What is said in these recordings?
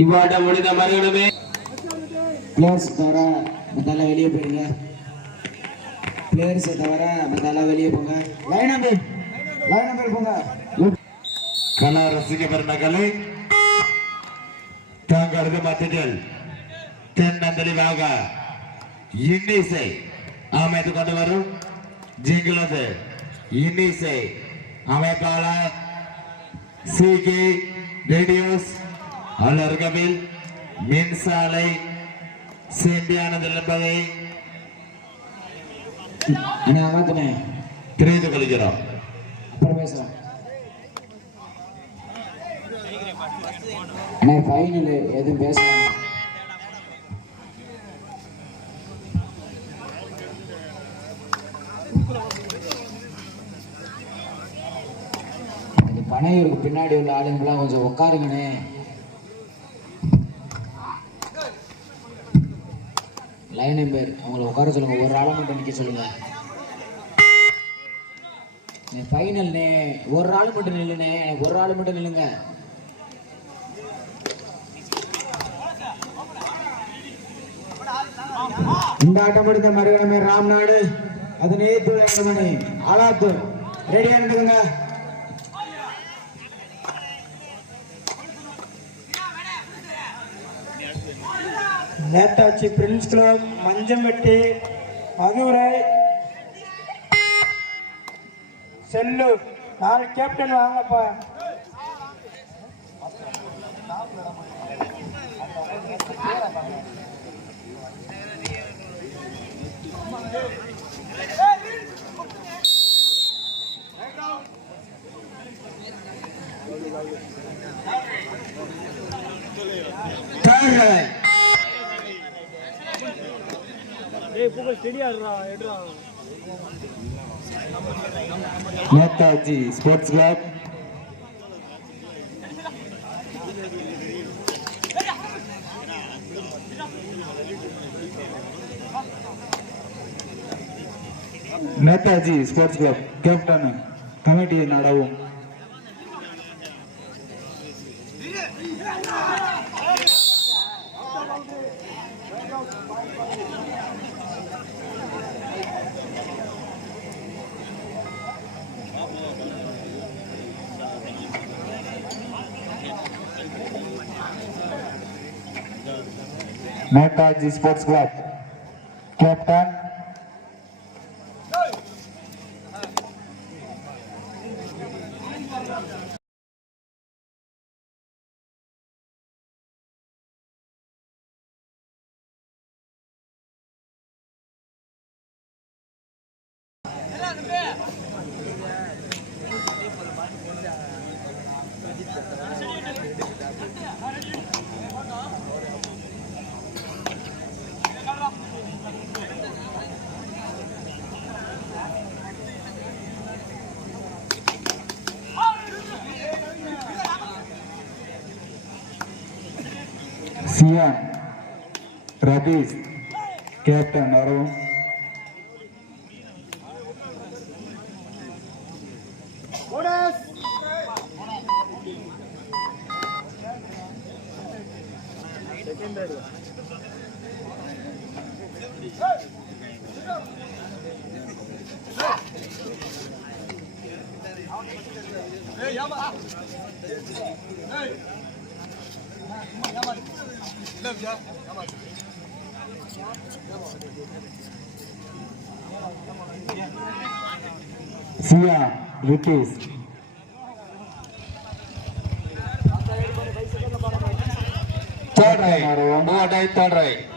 இவ்வாட்ட முடிந்த மறுகணமே. பிளேயர்ஸ் தவிர மத்தால வெளியே போயிருங்க பிளேயர்ஸை தவிர மத்தால வெளியே போங்க. லைன் நம்பர் லைன் நம்பர் போங்க. கலா ரசிக்கப்பட்ட கலை தங்களது மத்தியில் தென்னந்தளிவாக இன்னிசை அமைத்து கொண்டு வரும்? ஜிங்களது இன்னிசை. அமைப்பாளர் சி கே ரேடியோஸ் அலர்கவில் மின்சாலை சேம்பியானது என்பதை தெரிந்து கொள்கிறோம். அப்புறம் அண்ணா ஃபைனல் எதுவும் பேசலாம்? இந்த பின்னாடி உள்ள ஆளுங்களாம் கொஞ்சம் உட்காருங்கண்ணே. லைன் நம்பர் அவங்கள உட்கார சொல்லுங்க. ஒரு ஆளை மட்டும் நிற்க சொல்லுங்க. ஃபைனல்ண்ணே ஒரு ஆள் மட்டும் நில்லுண்ணே. எனக்கு ஒரு ஆள் மட்டும் நில்லுங்க. இந்த ஆட்டம் முடிந்த மறுகணமே ராம்நாடு. அது நேத்து மணி ஆலாத்து ரெடியா இருந்துக்குங்க நேதாஜி பிரின்ஸ் கிளப் மஞ்சம்பட்டி மதுரை செல்லூர் நாலு கேப்டன் வாங்கப்பா. Third Netaji sports club. Netaji sports club. Captain. கமிட்டியை நடவும். Netaji sports club captain Siyan Ratheesh captain வரவும் Siya Ritheesh Third right. Over right, third right. ஏழாவது கோப்பையை தட்டிச் டிஸ்ட்ரிக்ட்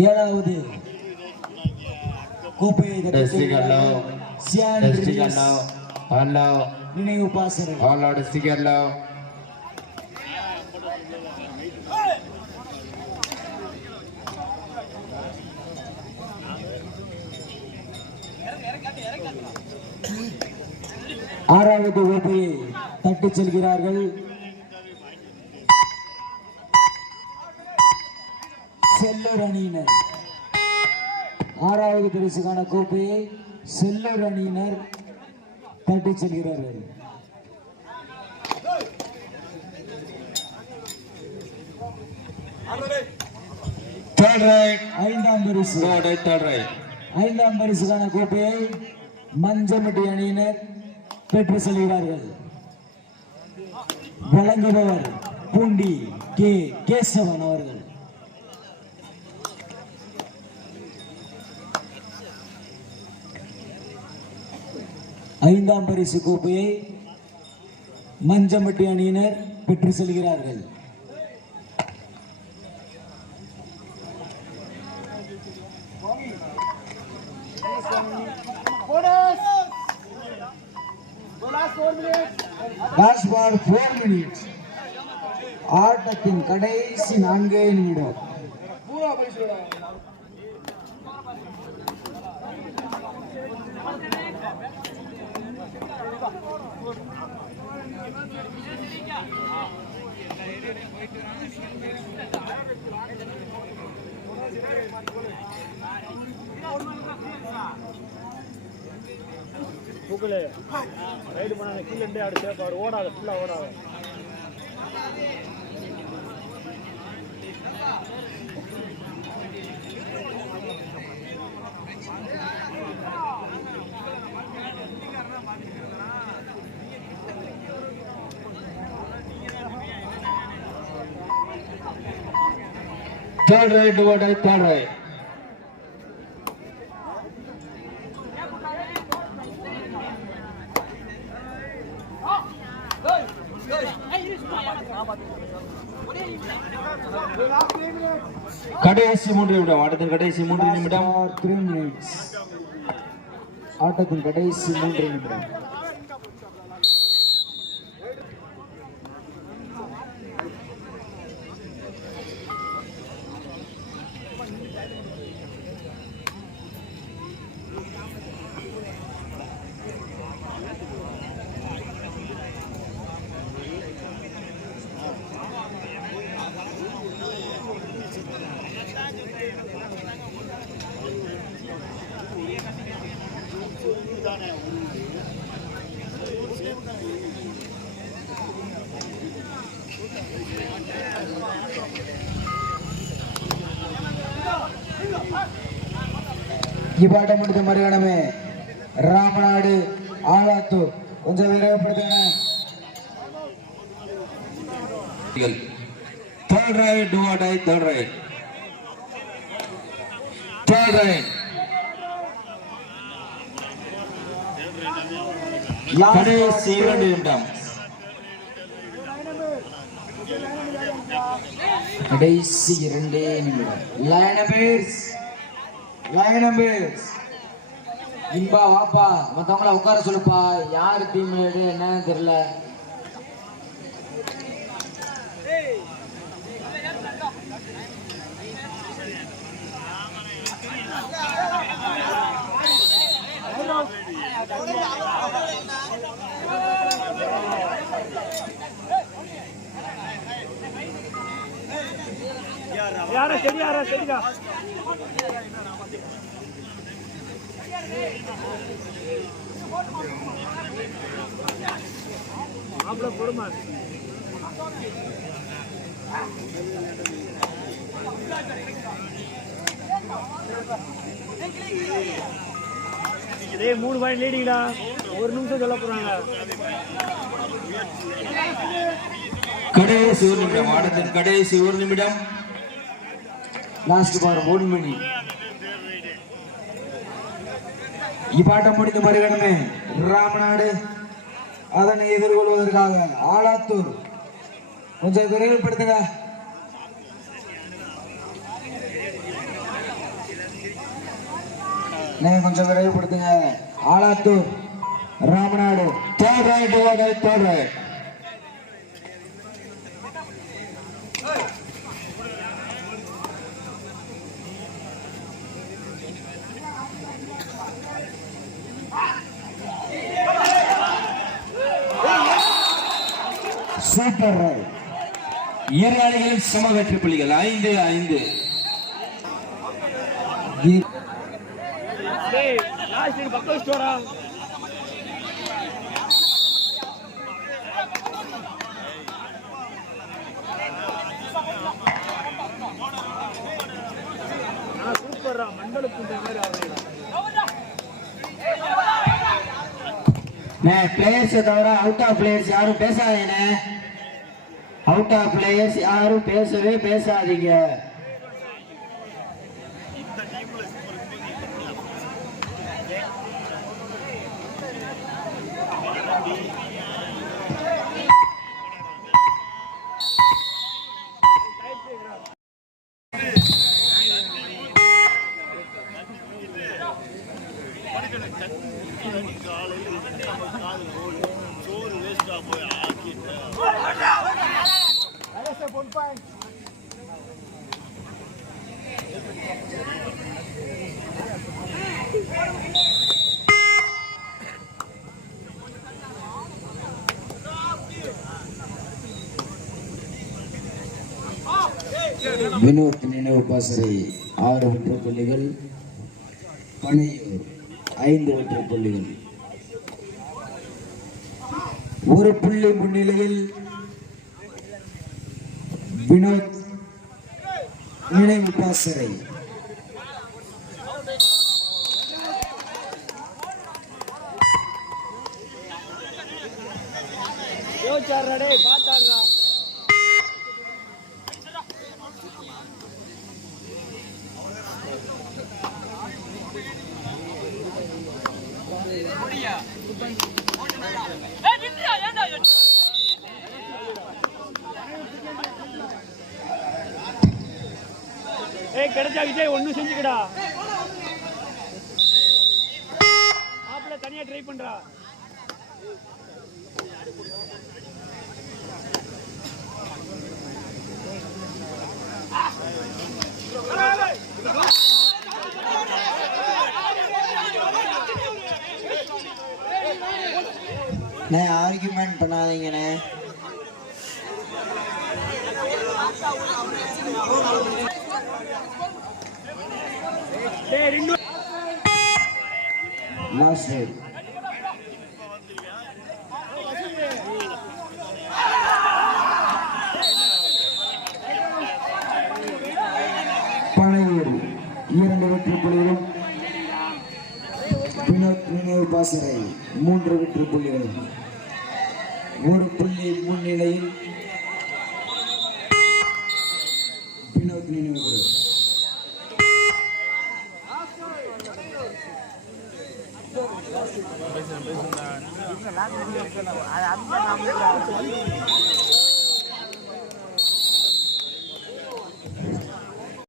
ఏడావది నిన్ను ఉపాసన ఆల్ డిస్టిక్ ஆறாவது கோப்பையை தட்டிச் செல்கிறார்கள். செல்லூர் அணியினர். ஆறாவது பரிசுக்கான கோப்பையை செல்லூர் அணியினர் தட்டிச் செல்கிறார்கள். ஐந்தாம் பரிசு. ஐந்தாம் பரிசுக்கான கோப்பையை மஞ்சமட்டி அணியினர் பெற்று செல்கிறார்கள். வழங்குபவர் பூண்டி கே. கேசவன் அவர்கள். ஐந்தாம் பரிசு கோப்பையை மஞ்சமட்டி அணியினர் பெற்று செல்கிறார்கள். லாஸ்ட் ஃபோர் மினிட்ஸ் ஆட்டத்தின் கடைசி நான்கே நிமிடம். புகழே ரைடு பண்ணாத கீழே இருந்தே அப்படி ஓடாது ஃபுல்லாக ஓடாது. Third raid do third raid கடைசி மூன்று நிமிடம் ஆட்டத்தின் கடைசி மூன்று நிமிடம். த்ரீ மினிட்ஸ் ஆட்டத்தின் கடைசி மூன்று நிமிடம். இப்பாட்டம் முடித்த மறுகணமே. ராமநாடு ஆலாத்தூர் கொஞ்சம் விரைவுபடுத்துங்க. Third raid do or die third raid third raid கடைசி இரண்டு நிமிடம். கடைசி இரண்டே நிமிடம். லயனபேர்ஸ் இம்பா இன்பா வாப்பா. மத்தவங்கள உட்கார சொல்லுப்பா. யார் டீம் என்னன்னு தெரியல. யாரா செடி யாரா சரிடா மாப்பிள்ள போடுமா இதே மூணு பாயிண்ட் லீடிங்டா ஒரு நிமிஷம் சொல்ல போறாங்க. கடைசி ஒரு நிமிடம் ஆட்டத்தின் கடைசி ஒரு நிமிடம். லாஸ்ட் பார் மூணு மணி இப்பாட்டம் முடிந்த மறுகணமே ராமநாடு அதனை எதிர்கொள்வதற்காக ஆலாத்தூர் கொஞ்சம் விரைவுபடுத்துங்க நீங்க கொஞ்சம் விரைவுபடுத்துங்க ஆலாத்தூர் ராமநாடு தேர்தல் தேர்தல் டூ அவுட் ஆயிட் தேர்ட் ரைட் சூப்பர் இரு அணிகளும் சம வெற்றி புள்ளிகள் ஐந்து. ஐந்து பிளேயர்ஸ் தவிர அவுட் ஆஃப் பிளேயர்ஸ் யாரும் பேசாதீங்கண்ணே அவுட் ஆஃப் பிளேயர்ஸ் யாரும் பேசவே பேசாதீங்க. வினோத் நினைவு பாசறை ஆறு வெற்றி புள்ளிகள் பனையூர் ஐந்து வெற்றி புள்ளிகள். ஒரு புள்ளி முன்னிலையில் வினோத் நினைவு பாசறை கிடைச்சா விஜய் ஒன்னும் செஞ்சுக்கடா. மாப்பிள்ள தனியா ட்ரை பண்றா. ஆர்குமெண்ட் பண்ணாதீங்கண்ணே. டேய் ரெண்டு பனையூர் இரண்டு வெற்றி புள்ளிகளும் வினோத் நினைவு பாசறை மூன்று வெற்றி புள்ளிகளும். ஒரு புள்ளி முன்னிலையில் வினோத் நினைவு குழு.